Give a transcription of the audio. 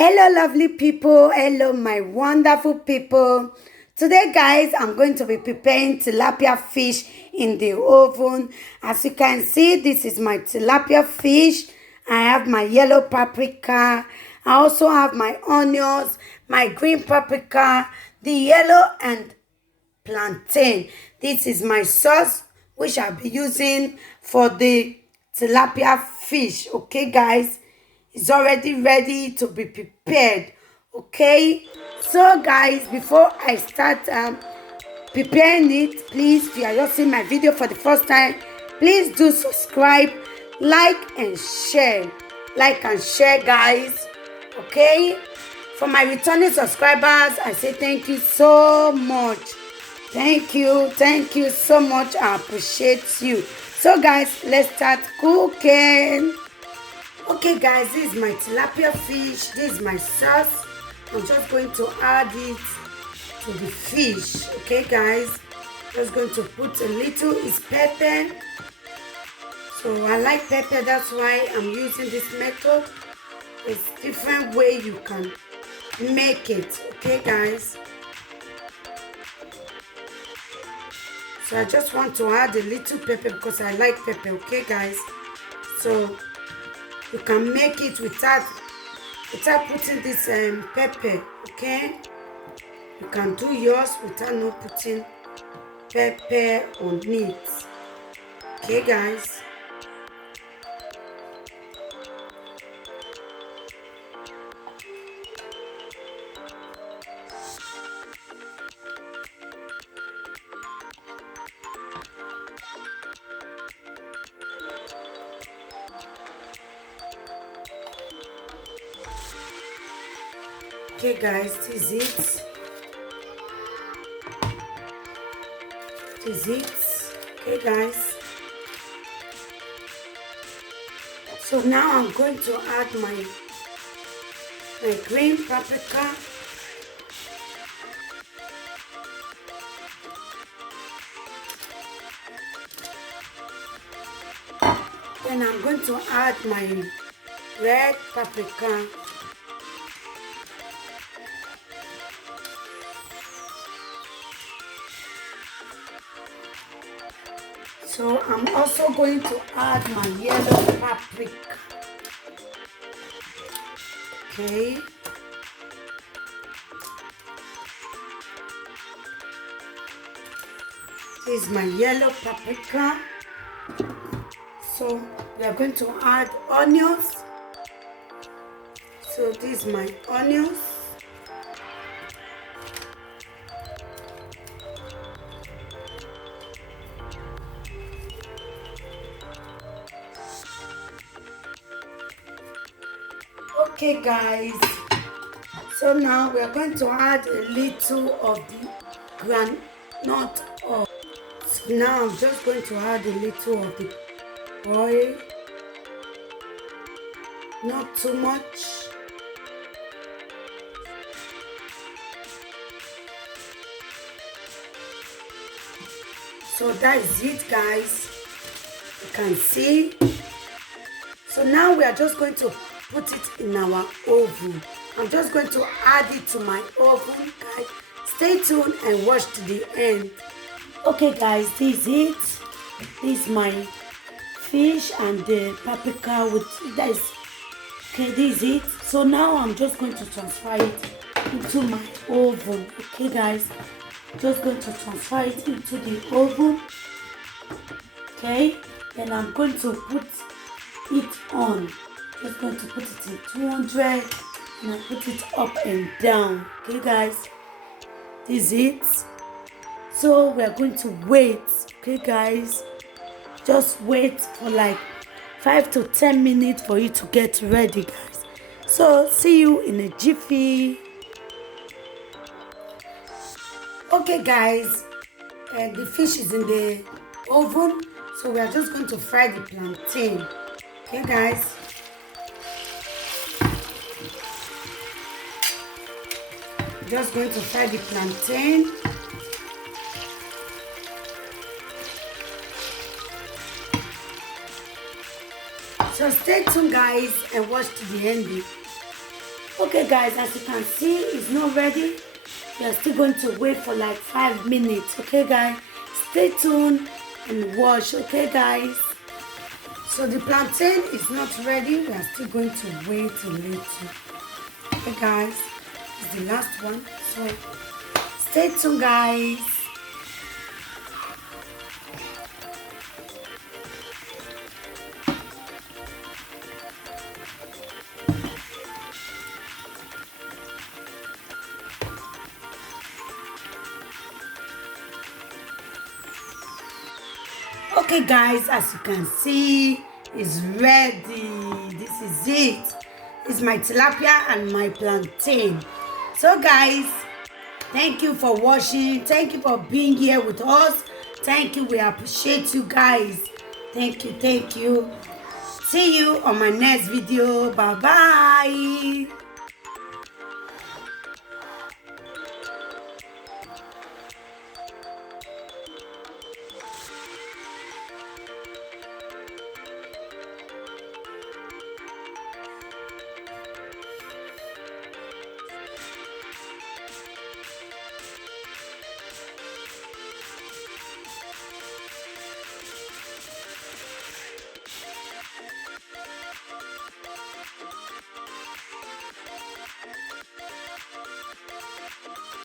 Hello lovely people, hello my wonderful people. Today guys, I'm going to be preparing tilapia fish in the oven. As you can see, this is my tilapia fish. I have my yellow paprika. I also have my onions, my green paprika, the yellow and plantain. This is my sauce which I'll be using for the tilapia fish. Okay guys, it's already ready to be prepared. Okay, so guys, before I start preparing it, please, if you are just seeing my video for the first time, please do subscribe, like and share. Like and share guys. Okay, for my returning subscribers, I say thank you so much. Thank you so much. I appreciate you. So guys, let's start cooking. Okay guys, this is my tilapia fish. This is my sauce. I'm just going to add it to the fish. Okay guys, just going to put a little is pepper. So I like pepper, that's why I'm using this method. It's different way you can make it. Okay guys, so I just want to add a little pepper because I like pepper. Okay guys, so you can make it without putting this pepper. Okay, you can do yours without not putting pepper on it. Okay guys, this is it. This is it. Okay guys, so now I'm going to add my green paprika. Then I'm going to add my red paprika. So I'm also going to add my yellow paprika. Okay. This is my yellow paprika. So we are going to add onions. So this is my onions. Okay guys, so now we are going to add a little of the groundnut oil. So now I'm just going to add a little of the oil, not too much. So that is it guys, you can see. So now we are just going to put it in our oven. I'm just going to add it to my oven guys. Stay tuned and watch to the end. Okay guys, this is it. This is my fish and the paprika with this. Okay, this is it. So now I'm just going to transfer it into my oven. Okay guys, just going to transfer it into the oven. Okay, then I'm going to put it on. Just going to put it in 200 and I put it up and down. Okay guys, this is it. So we are going to wait. Okay guys, just wait for like 5 to 10 minutes for it to get ready guys. So see you in a jiffy. Okay guys, the fish is in the oven, so we are just going to fry the plantain. Okay guys, just going to fry the plantain. So stay tuned guys and watch to the ending. Okay guys, as you can see, it's not ready. We are still going to wait for like 5 minutes. Okay guys, stay tuned and watch. Okay guys, so the plantain is not ready. We are still going to wait a little. Okay guys, it's the last one, so stay tuned guys. Okay guys, as you can see, it's ready. This is it. It's my tilapia and my plantain. So guys, thank you for watching. Thank you for being here with us. Thank you. We appreciate you guys. Thank you. Thank you. See you on my next video. Bye bye.